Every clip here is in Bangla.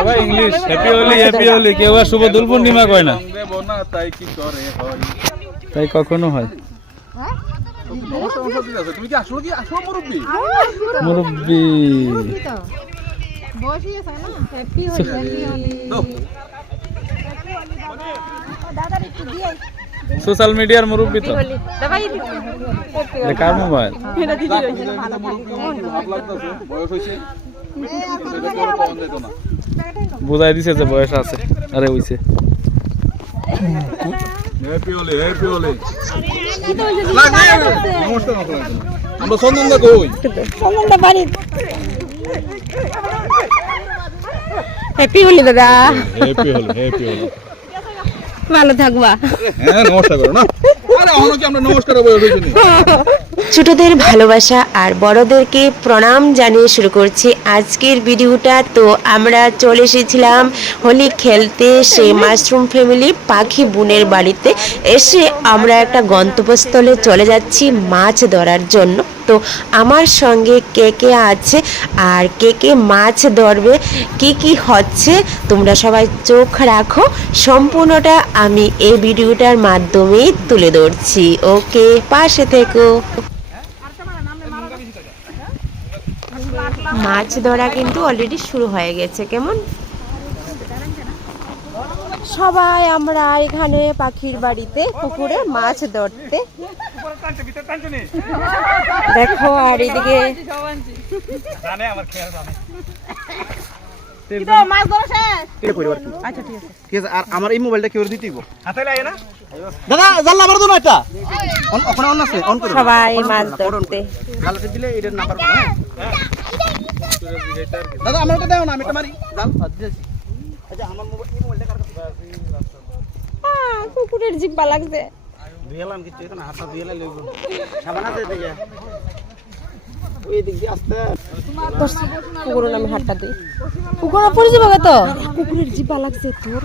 সবাই English happy Holi happy Holi কেউ আর শুভ দোল পূর্ণিমা কয় না? তাই কি করে হয়? তাই কখনো হয়? মুরব্বী? সোশ্যাল মিডিয়ার মুরব্বী তো। কার মোবাইল বয়স হয়েছে? বুঝাই দিছে যে বয়স আছে। আরে হইছে। আমরা কই? বাড়ি। হ্যাপি হোলি দাদা। হ্যাপি হোলি হ্যাপি হোলি ভালো থাকবা। হ্যাঁ নমস্কার করো না? আরে আমরা নমস্কার হয়েছে? ছোটদের ভালোবাসা আর বড়দেরকে প্রণাম জানিয়ে শুরু করছি আজকের ভিডিওটা। তো আমরা চলে এসেছিলাম হোলি খেলতে সেই মাশরুম ফ্যামিলি পাখি বোনের বাড়িতে। এসে আমরা একটা গন্তব্যস্থলে চলে যাচ্ছি মাছ ধরার জন্য। তো আমার সঙ্গে কে কে আছে আর কে কে মাছ ধরবে, কি কি হচ্ছে, তোমরা সবাই চোখ রাখো। সম্পূর্ণটা আমি এই ভিডিওটার মাধ্যমেই তুলে ধরছি। ওকে, পাশে থেকো। মাছ ধরা কিন্তু অলরেডি শুরু হয়ে গেছে কেমন? সবাই আমরা এখানে পাখির বাড়িতে পুকুরে মাছ ধরতে। দেখো আর এদিকে মাছ ধরা শেষ ঠিক আছে আর আমার এই মোবাইলটা কেউ দিতেইব দাদা জানলা আমার দোনো এটা ওখানে অন আছে অন করো সবাই মাছ ধরতে। দিলে এটার নাম্বার করো দাদা আমার এটা দাও না আমি এটা মারি। জাল দিয়েছি আচ্ছা আমার মোবাইল এই মোবাইলটা কার কাছে? আহ, কুকুরের জিব্বা লাগছে। ধুয়েলাম কিছু এখানে হাতটা ধুয়েলা লইব। সাবান আছে এদিকে। ওই দিক দিয়ে আসতে। কুকুর নামে হাতটা দিই কুকুর পড়ে যাবে কত কুকুরের জিব্বা লাগছে তোর।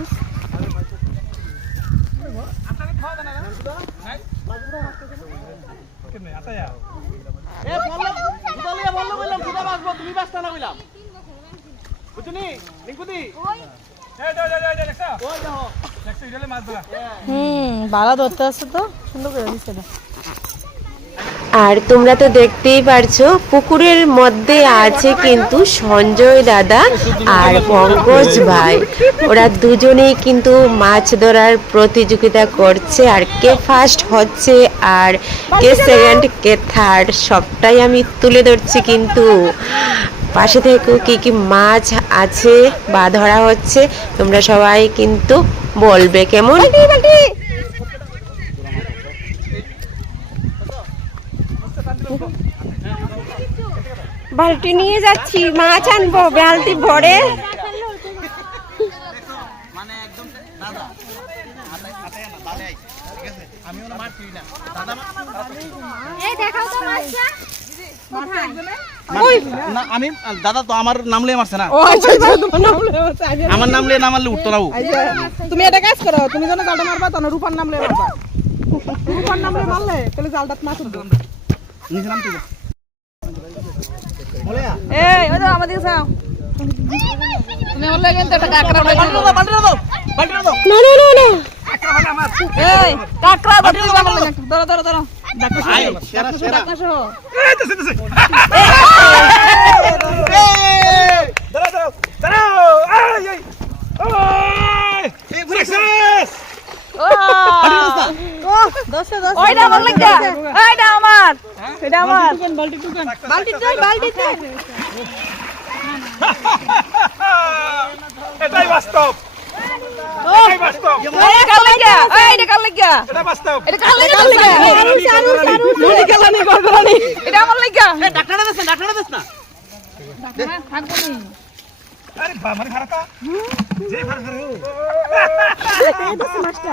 এ বুঝছনি লিঙ্কুদি হুম বালা ধরতে আসছে তো সুন্দর করে দিচ্ছে না আর তোমরা তো দেখতেই পারছ পুকুরের মধ্যে আছে কিন্তু সঞ্জয় দাদা আর পঙ্কজ ভাই। ওরা দুজনেই কিন্তু মাছ ধরার প্রতিযোগিতা করছে আর কে ফার্স্ট হচ্ছে আর কে সেকেন্ড কে থার্ড সবটাই আমি তুলে ধরছি কিন্তু। পাশে থেকে, কি কি মাছ আছে বা ধরা হচ্ছে, তোমরা সবাই কিন্তু বলবে কেমন? বালতি নিয়ে যাচ্ছি, মাছ আনব, বালতি ভরে মানে একদম দাদা আমি ওনা মার তুই না দাদা এই দেখাও তো মাছটা না আমি দাদা তো আমার নাম লিয়ে মারছে না ও আচ্ছা আচ্ছা তোমার নাম লেগে আছে, আচ্ছা। আমার নাম লিয়ে না মারলে উঠতো না আচ্ছা, তুমি এটা কাজ করো তুমি যেন জালটা মারবা তো রূপার নাম লে মারবা রূপার নাম লে মারলে তাহলে জালটা মাছ উঠবে নিচে নাম তুই এই ওই তো আমাদের সাও তুমি বললে কিন্তু একটা কাকড়া বাল্টি দাও বাল্টি দাও বাল্টি দাও না না না না এই কাকড়া ধরতে আমার লাগে ধরো ধরো ধরো ডাক্তার সেরা সেরা ডাক্তার সহ ওইটা আমার এটা আমার বালতি বালতি বালতি এটাই বাস্তব মুড়ি গেলা নি না। এ ডাক্তারটা দেছ না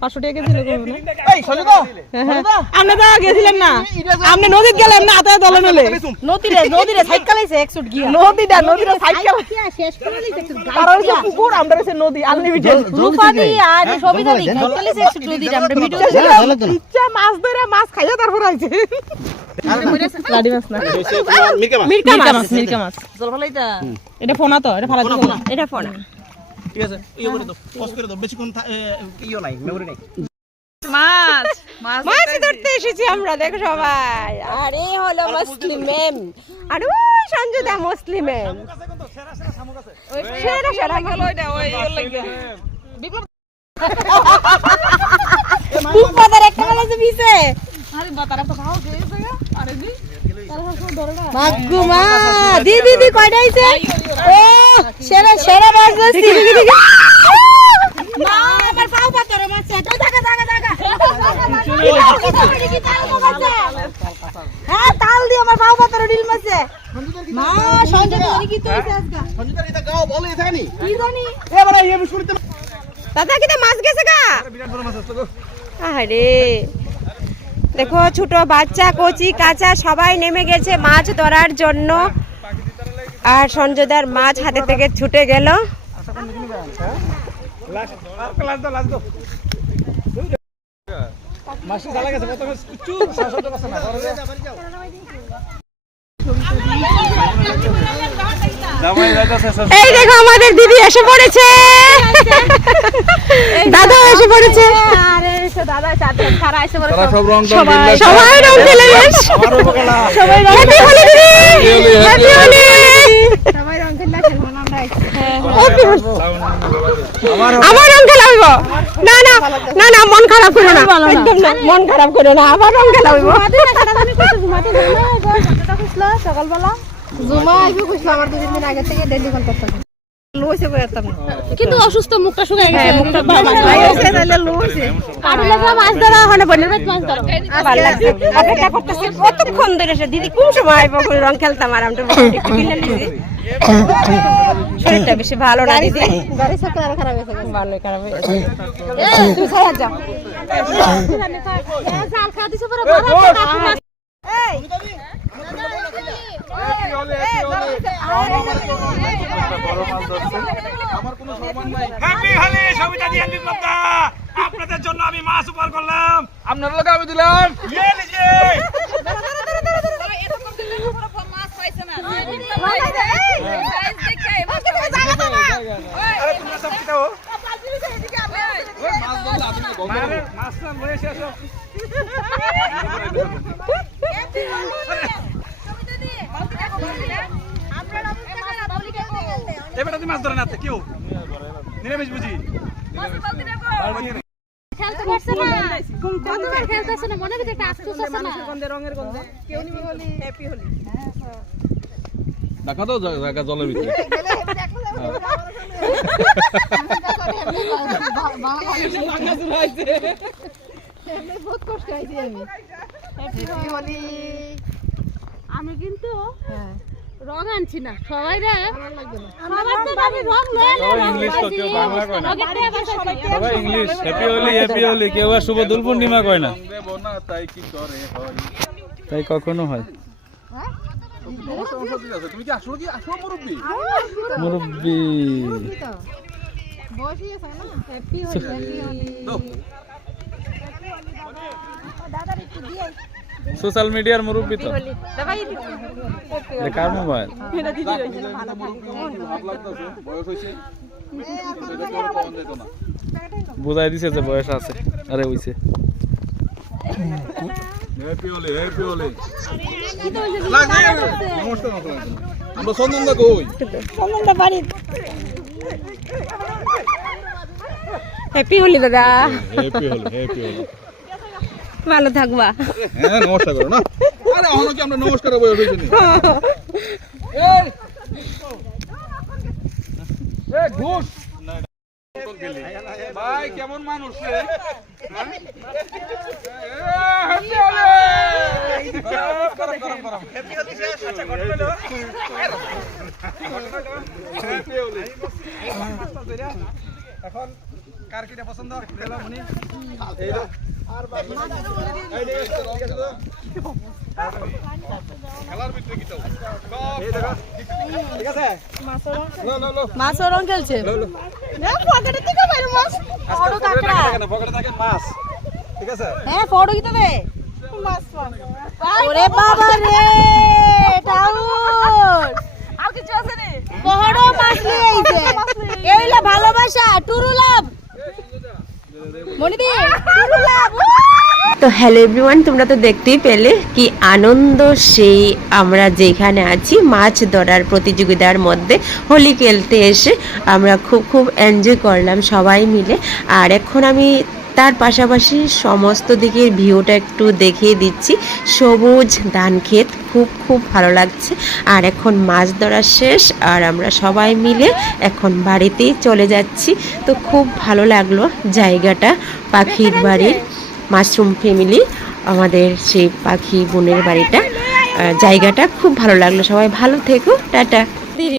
এটা ভালো বাকি করলে হয়ে যাবে জালটা লারা দিয়ে ফেলে যাব ভুরুড়ে কস করে দাও উপরে উঠেন কেরম লাগতেছে অঙ্ক শুনি কেরম লাগতেছে গো খুব দারুণ দারুণ লাগতেছে এই মাছু এটি 500 টাকা কেজি হইল পাঁচশো টাকা কেজি না এই সজদা সজদা আপনি তো গেছিলেন না আপনি নদীত গেলেন না আতায় দলে নলে নদীরে নদীরে সাইকেল আইছে 100 গিয়া নদীটা নদীটা সাইকেল কারণ হচ্ছে পুকুর আমরা হচ্ছে নদী আনলিমিটেড রূপাদি আর সবিতা দি সাইকেল আইছে 100 নদীরে আমরা ভিডিও ইচ্ছা মাছ ধরে মাছ খাইয়া তারপর আইছে। লাডি মাছ না। মিরকা মাছ। মিরকা মাছ মিরকা মাছ। জল ফলাইতা এটা ফোনা তো এটা ফালা এটা ফোনা। ঠিক আছে ইয়ে করে দাও পজ করে দাও বেশিক্ষণ ইয়ে নাই মেমরি নাই। মাছ ধরতে এসেছি। আমরা দেখো সবাই। আর হলো মুসলিম মেম আর ওই সঞ্জুদা মুসলিম মেম সেরা সেরা গেল ওইটা ওই বাতার একটা বেলা যে ভিজে মাগু মা দি দি দি কয়টা আইছে ও সেরা সেরা মাছ ধরছি। মা আমার পাও পাতরে মাছ এটা হ্যাঁ তাল দিয়ে আমার পাও পাতরে ডিল মাছে মা সঞ্জয় তোর কি তুই আজকে। সঞ্জিতা এটা গাও বলে এখানে কি জানি এ বড় ইয়ে শুনতে দাদা কি মাছ গেছে গা? বিরাট বড় মাছ আসলো গো। আরে দেখো, ছোট বাচ্চা, কচি, কাঁচা, সবাই নেমে গেছে মাছ ধরার জন্য। আর সঞ্জয়দার মাছ হাতে থেকে ছুটে গেল। মাসি এই দেখো আমাদের দিদি এসে পড়েছে দাদা এসে পড়েছে তারা রং সবাই খেলা হইব না না না না মন খারাপ করো না একদম না মন খারাপ করো না আবার রং খেলা হইব সকালবেলা জুমা আইবো কইছিল আমার দুদিন দিন আগে থেকে ডেলি কল করতাম লইছে কইতাম কিন্তু অসুস্থ মুখটা গেছে। হ্যাঁ মুখটা ভাইছে তাহলে লইছে। কাটুলে মাছ ধরা হয় না বোনের মাছ ধরা ভালো লাগছে অপেক্ষা করতেছি কতক্ষণ ধরে সে দিদি কোন সময় আইবো কোন রং খেলতাম আর কিনে নিয়েছি শরীরটা বেশি ভালো না দিদি। গাড়ি চাকা আরও খারাপ হয়েছে ভালো খারাপ হয়েছে। তুই যা জাল দিছে পরে বড় আপনাদের জন্য আমি মাছ উপহার করলাম আপনার লোক আমি দিলাম নিয়ে এবারে তুমি মাছ ধরে না কেউ নিরামিষ বুঝি? খেলতে পারছে না। কতবার খেলতেছে না? ভিতরে একটা আফসোস আছে না? গন্ধে রঙের গন্ধে কেউ নিবি হলি হ্যাপি হলি দেখা দাও জায়গা জলের ভিতরে। আমি কিন্তু রং আনছি না সবাই রে সবার তো আমি রং লয়ে ইংলিশ তো কেউ বাংলা কয় না। সবাই English happy Holi happy Holi কেউ আর শুভ দুল পূর্ণিমা কয় না। তাই কি করে তাই কখনো হয় তুমি কি আসলো কি আসলো মুরব্বী মুরব্বী সোশ্যাল মিডিয়ার মুরব্বী তো। কার মোবাইল? বুঝাই দিছে যে বয়স আছে। আরে হইছে। হ্যাপি হোলি হ্যাপি হোলি নমস্কার নমস্কার। আমরা চন্দন দা কই? হ্যাপি হোলি দাদা। হ্যাপি হোলি হ্যাপি হোলি ভালো থাকবা হ্যাঁ নমস্কার করো না আরে কি আমরা নমস্কার হয়েছে নি এ ঘুষ ভাই কেমন মানুষ রে হ্যাঁ? আচ্ছা এখন কার কিটা পছন্দ এই তো খেলছে মাছ ঠিক আছে হ্যাঁ ফটো কি তবে ওরে বাবা রে টাউন আর কিছু আছে বড় মাছ নিয়ে আইছে এইলা ভালোবাসা টুরু লাভ তো হ্যালো এভরিওয়ান তোমরা তো দেখতেই পেলে কি আনন্দ সেই আমরা যেখানে আছি, মাছ ধরার প্রতিযোগিতার মধ্যে হোলি খেলতে এসে আমরা খুব খুব এনজয় করলাম সবাই মিলে। আর এখন আমি তার পাশাপাশি সমস্ত দিকের ভিউটা একটু দেখিয়ে দিচ্ছি। সবুজ ধান ক্ষেত খুব খুব ভালো লাগছে। আর এখন মাছ ধরা শেষ আর আমরা সবাই মিলে এখন বাড়িতেই চলে যাচ্ছি। তো খুব ভালো লাগল জায়গাটা পাখির বাড়ির মাশরুম ফ্যামিলি আমাদের সেই পাখি বোনের বাড়িটা। জায়গাটা খুব ভালো লাগল। সবাই ভালো থেকো টাটা।